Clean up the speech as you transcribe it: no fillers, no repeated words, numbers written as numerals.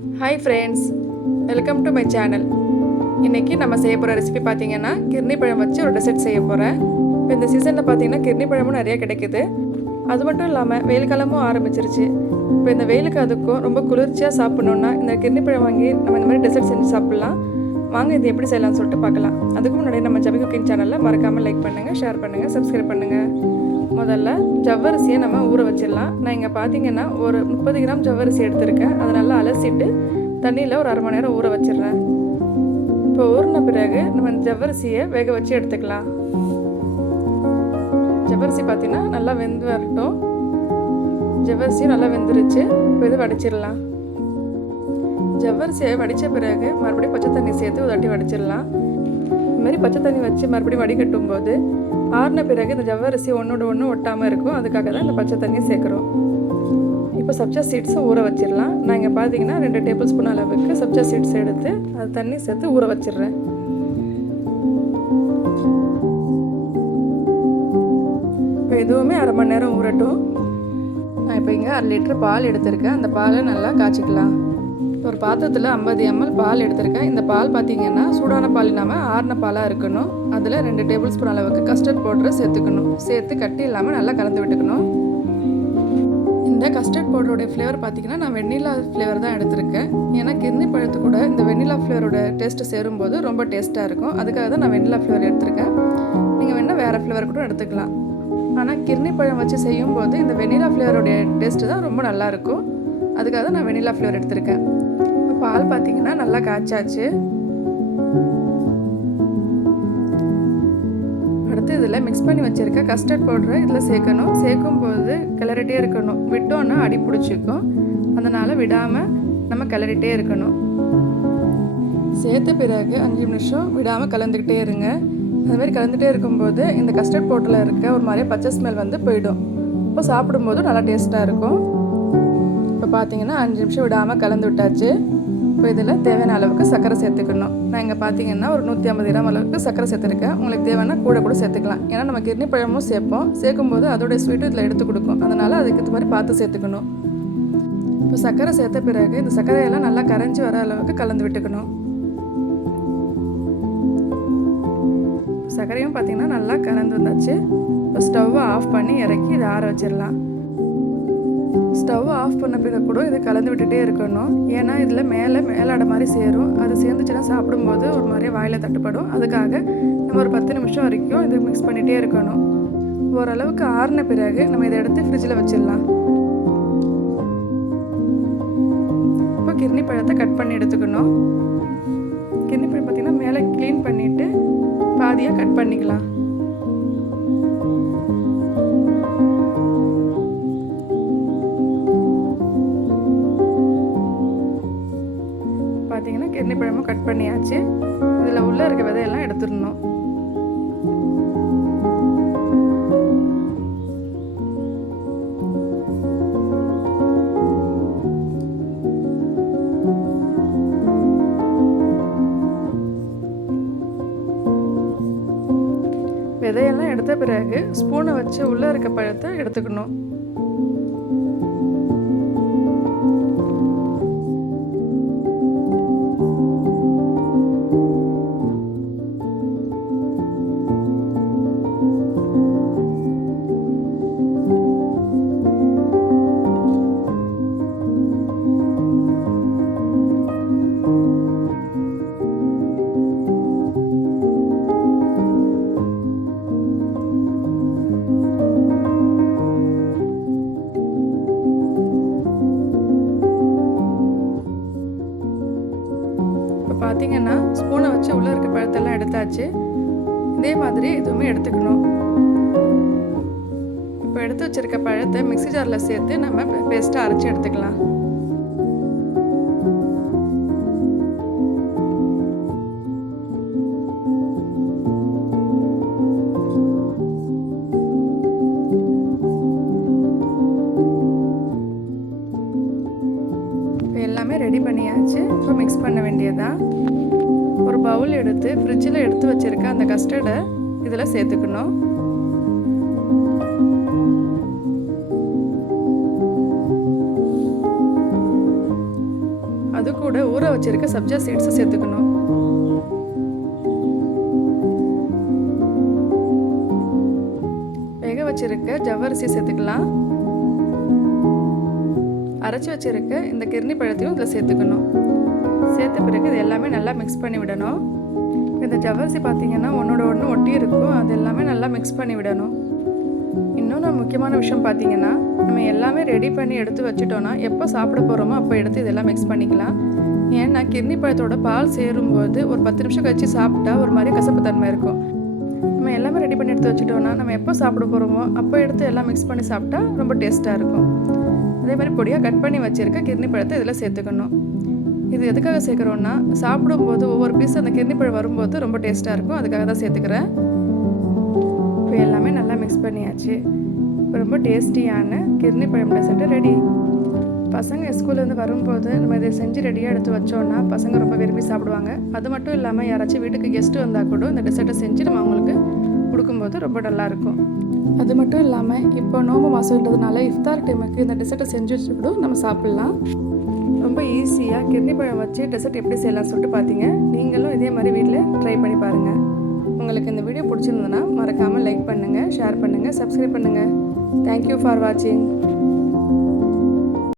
Hi friends, welcome to my channel. இன்றைக்கி நம்ம செய்ய போகிற ரெசிபி பார்த்திங்கன்னா கிர்னி பழம் வச்சு ஒரு டெசர்ட் செய்ய போகிறேன். இப்போ இந்த சீசனில் பார்த்திங்கன்னா கிர்னி பழமும் நிறையா கிடைக்குது. அது மட்டும் இல்லாமல் வெயில் காலமும் ஆரம்பிச்சிருச்சு. இப்போ இந்த வெயிலுக்கு அதுக்கும் ரொம்ப குளிர்ச்சியாக சாப்பிட்ணுன்னா இந்த கிர்னி பழம் வாங்கி நம்ம இந்த மாதிரி டெசர்ட் செஞ்சு சாப்பிட்லாம். வாங்க இது எப்படி செய்யலாம்னு சொல்லிட்டு பார்க்கலாம். அதுக்கு முன்னாடி நம்ம ஜபி குக்கிங் சேனலில் மறக்காமல் லைக் பண்ணுங்கள், ஷேர் பண்ணுங்கள், சப்ஸ்கிரைப் பண்ணுங்கள். முதல்ல ஜவ்வரிசியை நம்ம ஊற வச்சிடலாம். நான் இங்கே பார்த்தீங்கன்னா ஒரு 30 கிராம் ஜவ்வரிசி எடுத்திருக்கேன். அதை நல்லா அலசிட்டு தண்ணியில் ஒரு அரை மணி நேரம் ஊற வச்சிடுறேன். இப்போ ஊறின பிறகு நம்ம ஜவ்வரிசியை வேக வச்சு எடுத்துக்கலாம். ஜவ்வரிசி பார்த்தீங்கன்னா நல்லா வெந்து வரட்டும். ஜவ்வரிசியும் நல்லா வெந்துருச்சு. இப்போ இது வடிச்சிடலாம். ஜவ்வரிசியை வடித்த பிறகு மறுபடியும் பச்சை தண்ணி சேர்த்து ஒரு தட்டி வடிச்சிடலாம். இதுமாரி பச்சை தண்ணி வச்சு மறுபடியும் வடிகட்டும் போது ஆறின பிறகு இந்த ஜவ்வரிசி ஒன்றோட ஒன்று ஒட்டாமல் இருக்கும். அதுக்காக தான் இந்த பச்சை தண்ணியை சேர்க்குறோம். இப்போ சப்ஜா சீட்ஸை ஊற வச்சிடலாம். நான் இங்கே பார்த்தீங்கன்னா 2 டேபிள் ஸ்பூன் அளவுக்கு சப்ஜா சீட்ஸ் எடுத்து அது தண்ணி சேர்த்து ஊற வச்சிடுறேன். இப்போ எதுவுமே அரை மணி நேரம் ஊறட்டும். நான் இப்போ இங்கே 1/2 லிட்டர் பால் எடுத்திருக்கேன். அந்த பாலை நல்லா காய்ச்சிக்கலாம். ஒரு பாத்திரத்தில் 50 ml பால் எடுத்திருக்கேன். இந்த பால் பார்த்திங்கன்னா சூடான பால் இல்லாமல் ஆறின பாலாக இருக்கணும். அதில் 2 டேபிள் ஸ்பூன் அளவுக்கு கஸ்டர்ட் பவுடரை சேர்த்துக்கணும். சேர்த்து கட்டி இல்லாமல் நல்லா கலந்து விட்டுக்கணும். இந்த கஸ்டர்ட் பவுடருடைய ஃப்ளேவர் பார்த்திங்கன்னா நான் வெண்ணிலா ஃப்ளேவர் தான் எடுத்திருக்கேன். ஏன்னா கிர்னி பழத்து கூட இந்த வெண்ணிலா ஃப்ளேவரோட டேஸ்ட்டு சேரும்போது ரொம்ப டேஸ்ட்டாக இருக்கும். அதுக்காக தான் நான் வெண்ணிலா ஃப்ளேவர் எடுத்திருக்கேன். நீங்கள் வேணால் வேறு ஃப்ளேவர் கூட எடுத்துக்கலாம். ஆனால் கிர்னி பழம் வச்சு செய்யும்போது இந்த வெண்ணிலா ஃப்ளேவருடைய டேஸ்ட்டு தான் ரொம்ப நல்லாயிருக்கும். அதுக்காக தான் நான் வெண்ணிலா ஃப்ளேவர் எடுத்திருக்கேன். பால் பார்த்தீங்கன்னா நல்லா காய்ச்சாச்சு. அடுத்து இதில் மிக்ஸ் பண்ணி வச்சுருக்க கஸ்டர்ட் பவுடரை இதில் சேர்க்கணும். சேர்க்கும்போது கிளறிட்டே இருக்கணும். விட்டோன்னா அடி பிடிச்சிக்கும். அதனால் விடாமல் நம்ம கிளறிட்டே இருக்கணும். சேர்த்த பிறகு 5 நிமிஷம் விடாமல் கலந்துக்கிட்டே இருங்க. அதுமாதிரி கலந்துகிட்டே இருக்கும்போது இந்த கஸ்டர்ட் பவுடரில் இருக்க ஒரு மாதிரியே பச்சை ஸ்மெல் வந்து போயிடும். இப்போ சாப்பிடும்போது நல்லா டேஸ்ட்டாக இருக்கும். இப்போ பார்த்தீங்கன்னா 5 நிமிஷம் விடாமல் கலந்து விட்டாச்சு. இப்போ இதில் தேவையான அளவுக்கு சர்க்கரை சேர்த்துக்கணும். நான் இங்கே பார்த்தீங்கன்னா ஒரு 150 கிராம் அளவுக்கு சர்க்கரை சேர்த்துருக்கேன். உங்களுக்கு தேவைன்னா கூட சேர்த்துக்கலாம். ஏன்னா நம்ம கிர்னி பழமும் சேர்ப்போம். சேர்க்கும்போது அதோடைய ஸ்வீட்டு இதில் எடுத்து கொடுக்கும். அதனால் அதுக்கு இது மாதிரி பார்த்து சேர்த்துக்கணும். இப்போ சர்க்கரை சேர்த்த பிறகு இந்த சர்க்கரையெல்லாம் நல்லா கரைஞ்சி வர அளவுக்கு கலந்து விட்டுக்கணும். சர்க்கரையும் பார்த்திங்கன்னா நல்லா கலந்து வந்தாச்சு. இப்போ ஸ்டவ்வை ஆஃப் பண்ணி இறக்கி இதை ஆற வச்சிடலாம். ஸ்டவ்வை ஆஃப் பண்ண பிறகு கூட இதை கலந்து விட்டுட்டே இருக்கணும். ஏன்னா இதில் மேலாட மாதிரி சேரும். அது சேர்ந்துச்சுன்னா சாப்பிடும்போது ஒரு மாதிரியே வாயில் தட்டுப்படும். அதுக்காக நம்ம ஒரு 10 நிமிஷம் வரைக்கும் இதை மிக்ஸ் பண்ணிகிட்டே இருக்கணும். ஓரளவுக்கு ஆறின பிறகு நம்ம இதை எடுத்து ஃப்ரிட்ஜில் வச்சிடலாம். இப்போ கிர்னி பழத்தை கட் பண்ணி எடுத்துக்கணும். கிர்னி பழம் பார்த்திங்கன்னா மேலே க்ளீன் பண்ணிவிட்டு பாதியாக கட் பண்ணிக்கலாம். பார்த்தீங்கன்னா கிர்னி பழமும் கட் பண்ணியாச்சு. இதில் உள்ளே இருக்க விதையெல்லாம் எடுத்துடணும். விதையெல்லாம் எடுத்த பிறகு ஸ்பூனை வச்சு உள்ளே இருக்க பழத்தை எடுத்துக்கணும். பார்த்தீங்கன்னா ஸ்பூனை வச்சு உள்ளே இருக்க பழத்தெல்லாம் எடுத்தாச்சு. இதே மாதிரி எதுவுமே எடுத்துக்கணும். இப்போ எடுத்து வச்சுருக்க பழத்தை மிக்ஸி ஜாரில் சேர்த்து நம்ம பேஸ்ட்டாக அரைச்சி எடுத்துக்கலாம். எல்லாமே ரெடி பண்ணியாச்சு. இப்போ மிக்ஸ் பண்ண வேண்டியதான். ஒரு பவுல் எடுத்து ஃப்ரிட்ஜில் எடுத்து வச்சுருக்க அந்த கஸ்டர்டை இதில் சேர்த்துக்கணும். அது கூட ஊற வச்சிருக்க சப்ஜா சீட்ஸை சேர்த்துக்கணும். வேக வச்சிருக்க ஜவ்வரிசி சேர்த்துக்கலாம். அரைச்சி வச்சிருக்க இந்த கிர்னி பழத்தையும் இதில் சேர்த்துக்கணும். சேர்த்த பிறகு இது எல்லாமே நல்லா மிக்ஸ் பண்ணி விடணும். இந்த ஜவ்வரிசி பார்த்திங்கன்னா ஒன்றோட ஒன்று ஒட்டி இருக்கும். அது எல்லாமே நல்லா மிக்ஸ் பண்ணி விடணும். இன்னொன்று முக்கியமான விஷயம் பார்த்திங்கன்னா, நம்ம எல்லாமே ரெடி பண்ணி எடுத்து வச்சுட்டோன்னா எப்போ சாப்பிட போகிறோமோ அப்போ எடுத்து இதெல்லாம் மிக்ஸ் பண்ணிக்கலாம். ஏன்னா கிர்னி பழத்தோட பால் சேரும்போது ஒரு 10 நிமிஷம் கழிச்சு சாப்பிட்டா ஒரு மாதிரி கசப்பு தன்மை இருக்கும். நம்ம எல்லாமே ரெடி பண்ணி எடுத்து வச்சுட்டோன்னா நம்ம எப்போ சாப்பிட போகிறோமோ அப்போ எடுத்து எல்லாம் மிக்ஸ் பண்ணி சாப்பிட்டா ரொம்ப டேஸ்ட்டாக இருக்கும். அதே மாதிரி பொடியாக கட் பண்ணி வச்சுருக்க கிர்னி பழத்தை இதில் சேர்த்துக்கணும். இது எதுக்காக சேர்க்குறோன்னா, சாப்பிடும்போது ஒவ்வொரு பீஸ் அந்த கிர்னி பழம் வரும்போது ரொம்ப டேஸ்ட்டாக இருக்கும். அதுக்காக தான் சேர்த்துக்கிறேன். இப்போ எல்லாமே நல்லா மிக்ஸ் பண்ணியாச்சு. ரொம்ப டேஸ்டியான கிர்னி பழம் டெசர்ட் ரெடி. பசங்க ஸ்கூல்லேருந்து வரும்போது நம்ம இதை செஞ்சு ரெடியாக எடுத்து வச்சோன்னா பசங்க ரொம்ப விரும்பி சாப்பிடுவாங்க. அது மட்டும் இல்லாமல் யாராச்சும் வீட்டுக்கு கெஸ்ட்டு வந்தால் கூட இந்த டெசர்ட்டை செஞ்சு நம்ம அவங்களுக்கு கொடுக்கும்போது ரொம்ப நல்லாயிருக்கும். அது மட்டும் இல்லாமல் இப்போ நோம்பு மாதம்ன்றதுனால இஃப்தார் டைமுக்கு இந்த டெசர்ட்டை செஞ்சு வச்சு கூட நம்ம சாப்பிட்லாம். ரொம்ப ஈஸியாக கிர்னி பழம் வச்சு டெசர்ட் எப்படி செய்யலாம்னு சொல்லிட்டு பார்த்தீங்க. நீங்களும் இதே மாதிரி வீட்டில் ட்ரை பண்ணி பாருங்கள். உங்களுக்கு இந்த வீடியோ பிடிச்சிருந்ததுன்னா மறக்காமல் லைக் பண்ணுங்கள், ஷேர் பண்ணுங்கள், சப்ஸ்கிரைப் பண்ணுங்கள். தேங்க்யூ ஃபார் வாட்சிங்.